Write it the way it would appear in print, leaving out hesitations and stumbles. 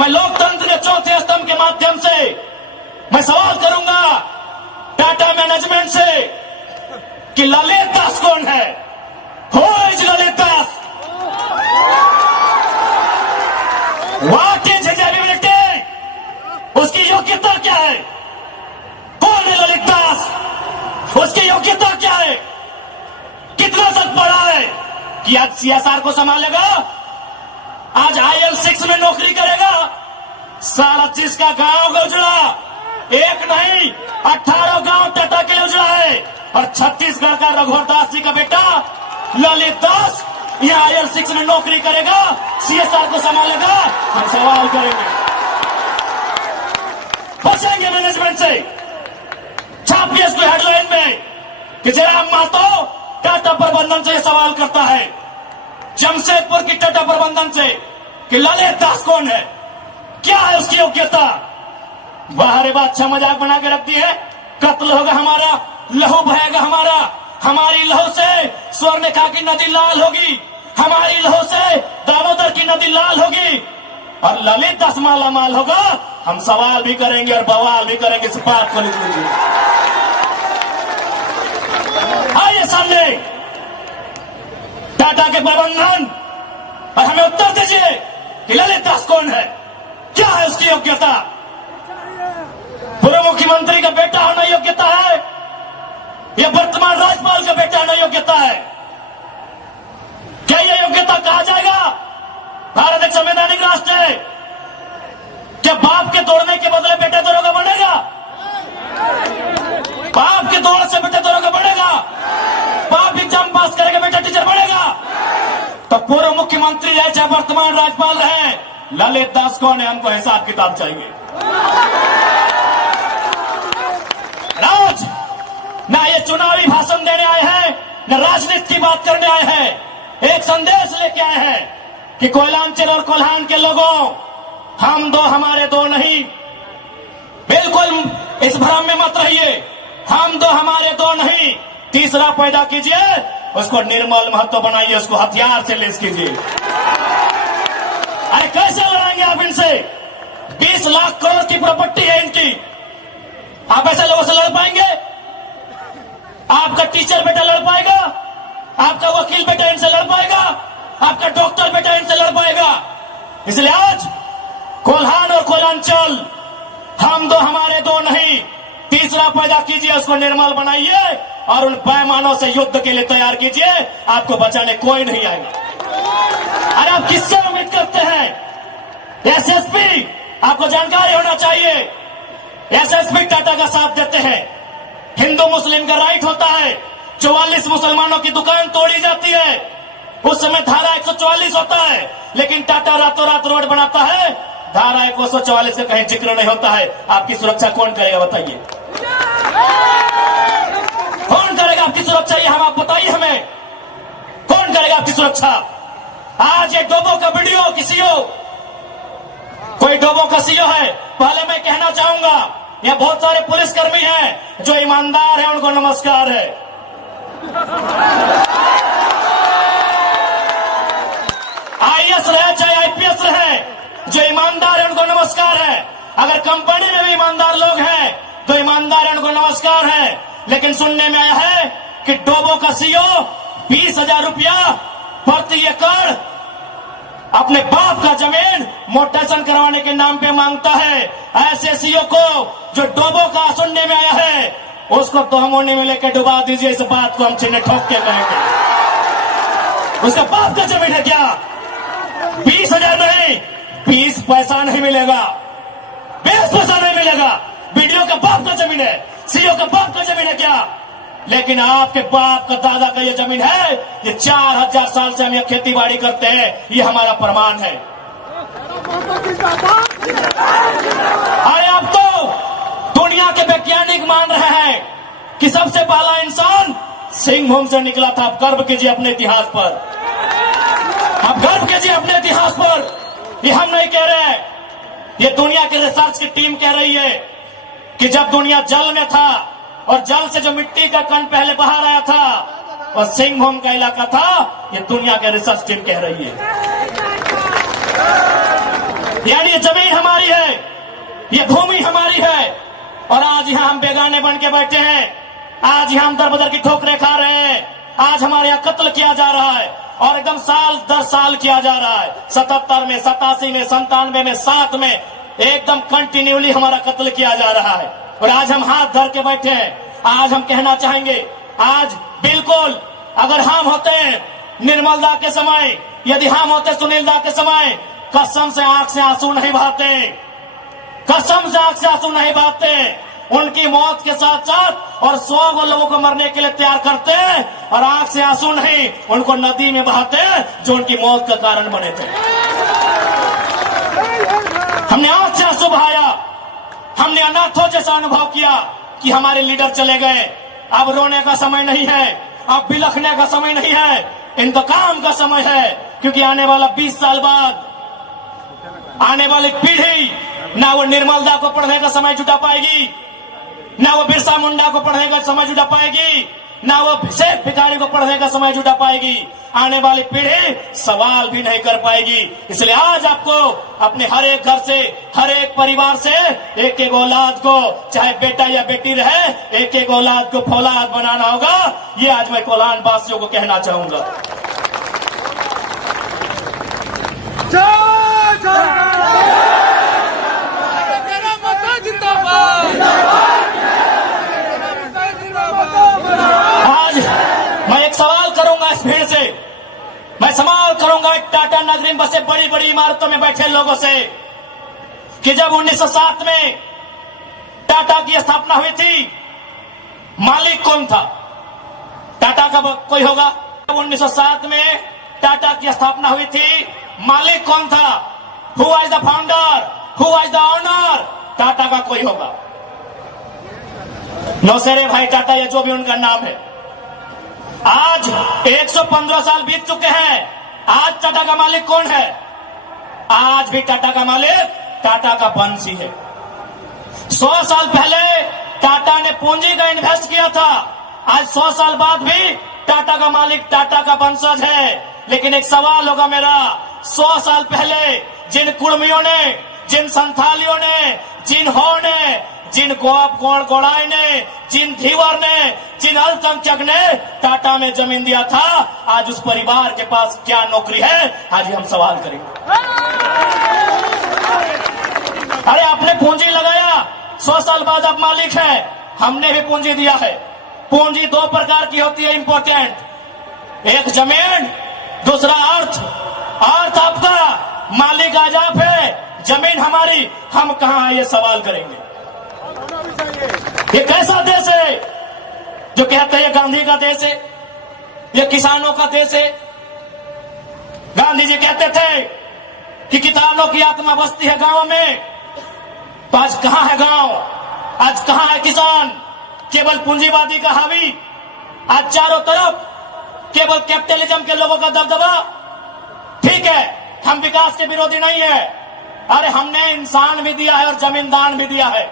मैं लोकतंत्र के चौथे स्तंभ के माध्यम से मैं सवाल करूंगा टाटा मैनेजमेंट से कि ललित दास कौन है? Who is Lalit Das? What is his ability? उसकी योग्यता क्या है? कौन है ललित दास? उसकी योग्यता क्या है? कितना तक पढ़ा है कि आज सीएसआर को संभालेगा? आज IL6 में नौकरी करेगा? सारा चीज का गांव का उजड़ा, एक नहीं 18 गांव टाटा के उजड़ा है। और छत्तीसगढ़ का रघुवर दास जी का बेटा ललित दास यहाँ IL6 में नौकरी करेगा, CSR को संभालेगा। हम सवाल करेंगे, पूछेंगे मैनेजमेंट से, छापिए इसको हेडलाइन में कि जयराम महतो टाटा प्रबंधन से सवाल करता है, जमशेदपुर की टाटा प्रबंधन से, कि ललित दास कौन है, क्या है उसकी योग्यता? बाहर बात अच्छा मजाक बना के रखती है, कत्ल होगा हमारा, लहू बहेगा हमारा, हमारी लहू से स्वर्णरेखा की नदी लाल होगी, हमारी लहू से दामोदर की नदी लाल होगी, और ललित दास माला माल होगा। हम सवाल भी करेंगे और बवाल भी करेंगे इस बात को लीजिए। आइए सामने टाटा के प्रबंधन और हमें उत्तर दीजिए कि ललित दास कौन है, क्या है उसकी योग्यता? पूर्व मुख्यमंत्री का बेटा होना योग्यता है या वर्तमान राज्यपाल का बेटा होना योग्यता है? क्या यह योग्यता कहा जाएगा? भारत एक संवैधानिक राष्ट्र है। क्या बाप के दौड़ने के बदले बेटा दौड़ोगा बनेगा? बाप के दौड़ से बेटा दौड़ोगा बनेगा? बाप एग्जाम पास करेगा, बेटा टीचर बनेगा? तो पूर्व मुख्यमंत्री रहे चाहे वर्तमान राज्यपाल रहे, ललित दास कौन है? हमको हिसाब किताब चाहिए। आज ना ये चुनावी भाषण देने आए हैं, न राजनीति की बात करने आए हैं। एक संदेश लेके आए हैं कि कोयलांचल और कोल्हान के लोगों, हम दो हमारे दो नहीं। बिल्कुल इस भ्रम में मत रहिए, हम दो हमारे दो नहीं। तीसरा पैदा कीजिए, उसको निर्मल महतो बनाइए, उसको हथियार से लेस कीजिए। अरे कैसे लड़ेंगे आप इनसे? 20 लाख करोड़ की प्रॉपर्टी है इनकी, आप ऐसे लोगों से लड़ पाएंगे? आपका टीचर बेटा लड़ पाएगा? आपका वकील बेटा इनसे लड़ पाएगा? आपका डॉक्टर बेटा इनसे लड़ पाएगा? इसलिए आज कोल्हान और कोयलांचल, हम दो हमारे दो नहीं। तीसरा पैदा कीजिए, उसको निर्मल बनाइए और उन पैमानों से युद्ध के लिए तैयार कीजिए। आपको बचाने कोई नहीं आएगा। अरे आप किससे उम्मीद करते हैं? SSP, आपको जानकारी होना चाहिए, SSP टाटा का साथ देते हैं। हिंदू मुस्लिम का राइट होता है, 44 मुसलमानों की दुकान तोड़ी जाती है, उस समय धारा 144 होता है, लेकिन टाटा रातों रात रोड बनाता है, धारा 144 का कहीं जिक्र नहीं होता है। आपकी सुरक्षा कौन करेगा बताइए? कौन करेगा आपकी सुरक्षा? ये हम आप बताइए हमें, कौन करेगा आपकी सुरक्षा? आज ये डोबो का वीडियो किसी हो, कोई डोबो का सीओ है, पहले मैं कहना चाहूंगा यहाँ बहुत सारे पुलिसकर्मी हैं जो ईमानदार हैं, उनको नमस्कार है। IAS रहे चाहे IPS रहे, जो ईमानदार है उनको नमस्कार है। अगर कंपनी में भी ईमानदार लोग हैं तो ईमानदार है, उनको नमस्कार है। लेकिन सुनने में आया है कि डोबो का सीओ 20,000 रुपया प्रति एकड़ अपने बाप का जमीन मोटेशन करवाने के नाम पे मांगता है। ऐसे सीओ को जो डोबो का सुनने में आया है, उसको तोहमोने में लेकर डुबा दीजिए। इस बात को हम चिन्ह ठोक के कहेंगे। उसका बाप का जमीन है क्या? 20,000 नहीं, 20 पैसा नहीं मिलेगा, 20 पैसा नहीं मिलेगा। वीडियो का बाप का जमीन है, सीओ का बाप का जमीन है क्या? लेकिन आपके बाप का दादा का ये जमीन है। ये 4000 साल से हम ये खेती बाड़ी करते हैं, ये हमारा प्रमाण है। अरे अब तो दुनिया के वैज्ञानिक मान रहे हैं कि सबसे पहला इंसान सिंहभूम से निकला था। आप गर्व कीजिए अपने इतिहास पर, आप गर्व कीजिए अपने इतिहास पर। ये हम नहीं कह रहे हैं, ये दुनिया की रिसर्च की टीम कह रही है कि जब दुनिया जल में था और जल से जो मिट्टी का कण पहले बाहर आया था और सिंहभूम का इलाका था, ये दुनिया के रिसर्च टीम कह रही है। यानी ये जमीन हमारी है, ये भूमि हमारी है, और आज यहाँ हम बेगाने बन के बैठे हैं। आज यहाँ हम दर बदर की ठोकरें खा रहे हैं। आज हमारे यहाँ कत्ल किया जा रहा है, और एकदम साल दर साल किया जा रहा है। 77 में, 87 में, 97 में, 7 में एकदम कंटिन्यूली हमारा कत्ल किया जा रहा है। और आज हम हाथ धर के बैठे हैं। आज हम कहना चाहेंगे, आज बिल्कुल अगर हम होते निर्मल दा के समय, यदि हम होते सुनील दा के समय, कसम से आंख से आंसू नहीं बहाते, कसम से आंख से आंसू नहीं बहाते। उनकी मौत के साथ साथ और 100 लोगों को मरने के लिए तैयार करते, और आंख से आंसू नहीं उनको नदी में बहाते जो उनकी मौत का कारण बने थे। हमने आंख से आंसू बहाया, हमने अनाथों जैसा अनुभव किया कि हमारे लीडर चले गए। अब रोने का समय नहीं है, अब बिलखने का समय नहीं है, इंतकाम का समय है। क्योंकि आने वाला 20 साल बाद आने वाली पीढ़ी ना वो निर्मल दा को पढ़ने का समय जुटा पाएगी, ना वो बिरसा मुंडा को पढ़ने का समय जुटा पाएगी, ना वो शेख भिखारी को पढ़ने का समय जुटा पाएगी। आने वाली पीढ़ी सवाल भी नहीं कर पाएगी। इसलिए आज आपको अपने हर एक घर से, हर एक परिवार से एक एक औलाद को, चाहे बेटा या बेटी रहे, एक एक औलाद को फौलाद बनाना होगा। ये आज मैं कोलान वासियों को कहना चाहूंगा। आज मैं एक सवाल करूंगा इस भीड़ से, मैं सवाल करूंगा टाटा नगरी में बसे बड़ी बड़ी इमारतों में बैठे लोगों से कि जब 1907 में टाटा की स्थापना हुई थी, मालिक कौन था? टाटा का कोई होगा? 1907 में टाटा की स्थापना हुई थी, मालिक कौन था? Who was the founder? Who was the owner? Tata का कोई होगा? नौसेरे भाई टाटा या जो भी उनका नाम है। आज 115 साल बीत चुके हैं। आज टाटा का मालिक कौन है? आज भी टाटा का मालिक टाटा का वंशी है। 100 साल पहले टाटा ने पूंजी का इन्वेस्ट किया था, आज 100 साल बाद भी टाटा का मालिक टाटा का वंशज है। लेकिन एक सवाल होगा मेरा, 100 साल पहले जिन कुर्मियों ने, जिन संथालियों ने, जिन हो ने, जिन गोड़ाई ने, जिन धीवर ने, जिन अल्पसंख्यक ने टाटा में जमीन दिया था, आज उस परिवार के पास क्या नौकरी है? आज हम सवाल करेंगे। अरे आपने पूंजी लगाया, 100 साल बाद आप मालिक है। हमने भी पूंजी दिया है। पूंजी 2 प्रकार की होती है इंपॉर्टेंट, एक जमीन, दूसरा अर्थ। अर्थ आपका, मालिक आज आप है, जमीन हमारी, हम कहां है? ये सवाल करेंगे। ये कैसा देश है जो कहते हैं ये गांधी का देश है, ये किसानों का देश है? गांधी जी कहते थे कि किसानों की आत्मा बसती है गांव में, तो आज कहां है गांव? आज कहां है किसान? केवल पूंजीवादी का हावी, आज चारों तरफ केवल कैपिटलिज्म के लोगों का दबदबा। ठीक है, हम विकास के विरोधी नहीं है। अरे हमने इंसान भी दिया है और जमीन दान भी दिया है।